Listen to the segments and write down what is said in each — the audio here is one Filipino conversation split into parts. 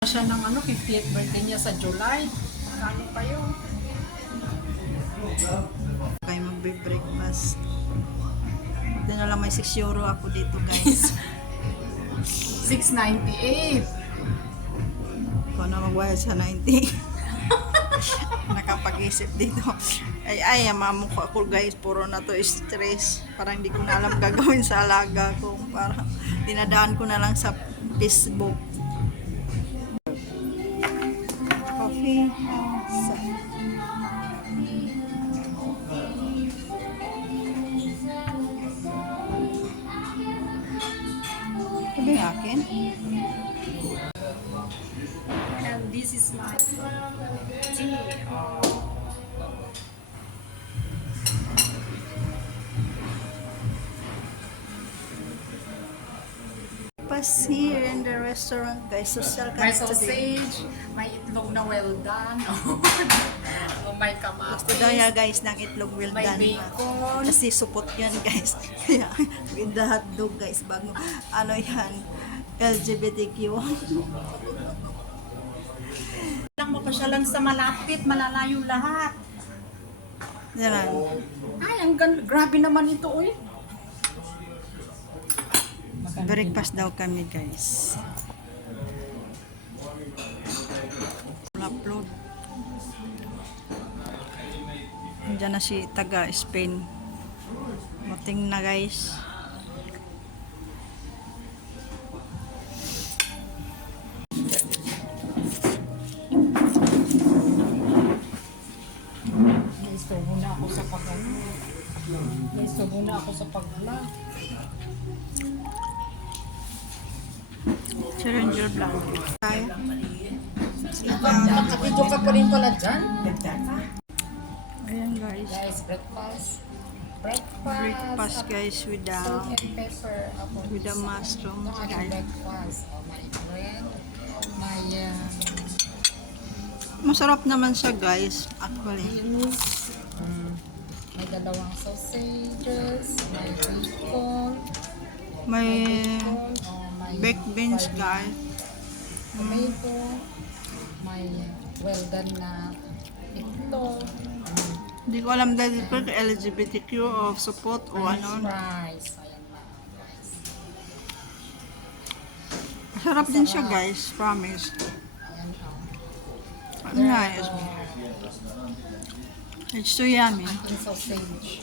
Siya ng 50th birthday niya sa July. Ano pa yun? Kayo magbe-breakfast. Ito na lang may 6 euro ako dito guys. 698. Ikaw na magbayad sa 90. Nakapag-isip dito. Ay, mamukha ko guys. Puro na to stress. Parang hindi ko na alam gagawin sa alaga ko. Parang dinadaan ko na lang sa Facebook. Coffee. Ito ba yung akin? And this is my tea. Pass here in the restaurant guys. Social May ka today. sausage, may itlog na well done. May kamatis. Gusto daw ya guys ng itlog well May done. bacon. Kasi supot yan guys. Kaya with the hotdog guys. Bago ano yan. LGBTQ. Lang mapasyalan sa malapit, malalayo lahat. Yan lang. Ay, grabe naman ito, uy. Breakfast daw kami guys. Upload. Diyan na si taga Spain. Mating na guys. May istobo na ako sa pag-ano. May istobo na ako sa pag-ala. Si Ranger Black. Tayo. Nakapidyo ka pa rin pala dyan. Ayan guys. Guys, breakfast. Breakfast guys with the Salt and pepper. with the mushroom guys. Breakfast. Oh, my bread. My Masarap naman siya guys. Actually. beans. May dalawang sausages. May bacon. May Oh, may baked beans guys. tomato. May well done na itlog. Hindi ko alam dahil ito LGBTQ o support o ano. Fries. Ayan na. Masarap din siya guys. Promise. Ayan o. Nice. It's so yummy. Yung sausage.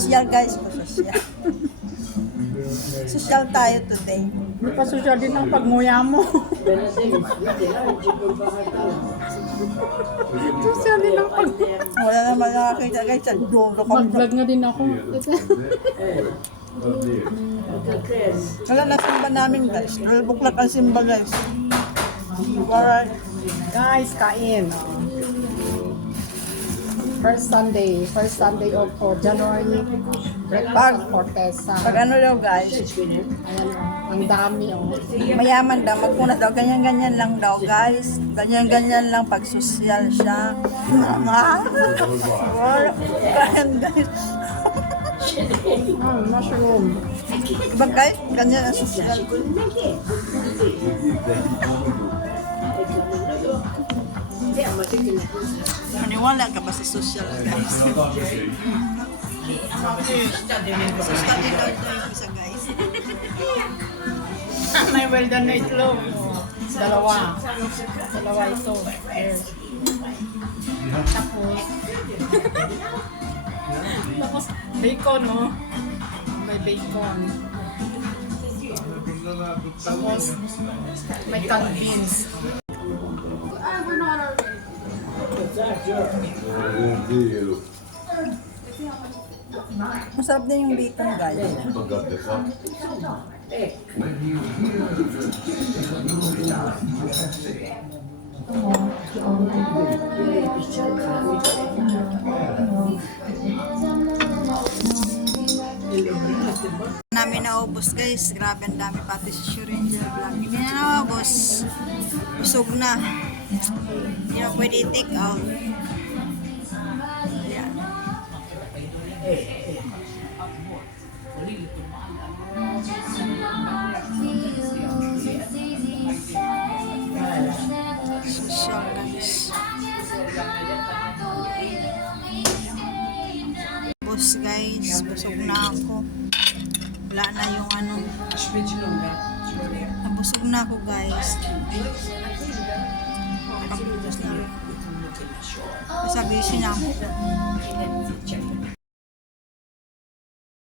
Social guys po. Social. Social tayo today. Pasosyal din ang pagnguya mo. Pasosyal din ang Wala naman nakakita guys. Sa dulo ko. Mag-vlog nga din ako. Wala na simba namin guys. Buklak ang simba guys. Alright. Guys, kain. First Sunday of January. Breakfast for Tessa. Pag ano daw guys. Ayan, ang dami oh. Mayaman daw. Magpuna daw. Ganyan-ganyan lang daw guys. Ganyan-ganyan lang pag social siya. Wala. Ganyan guys. Mushroom. Diba guys? Ganyan ang social. Maniwala ka ba sa social guys? Social ikaw tayo sa guys. May well done na itlog. Dalawa. Dalawa ito. There. Tapos bacon, oh. May bacon. Tapos may canned beans. Masarap din yung bacon guys. Namin naubos guys. Grabe ang dami pati si Ranger Black. Hindi na naubos. Busog na. Hindi na pwede i-take out. Ayan. social guys. Tapos guys, busog na ako. Wala na yung ano. Nabusog na ako guys. Basta gising ako.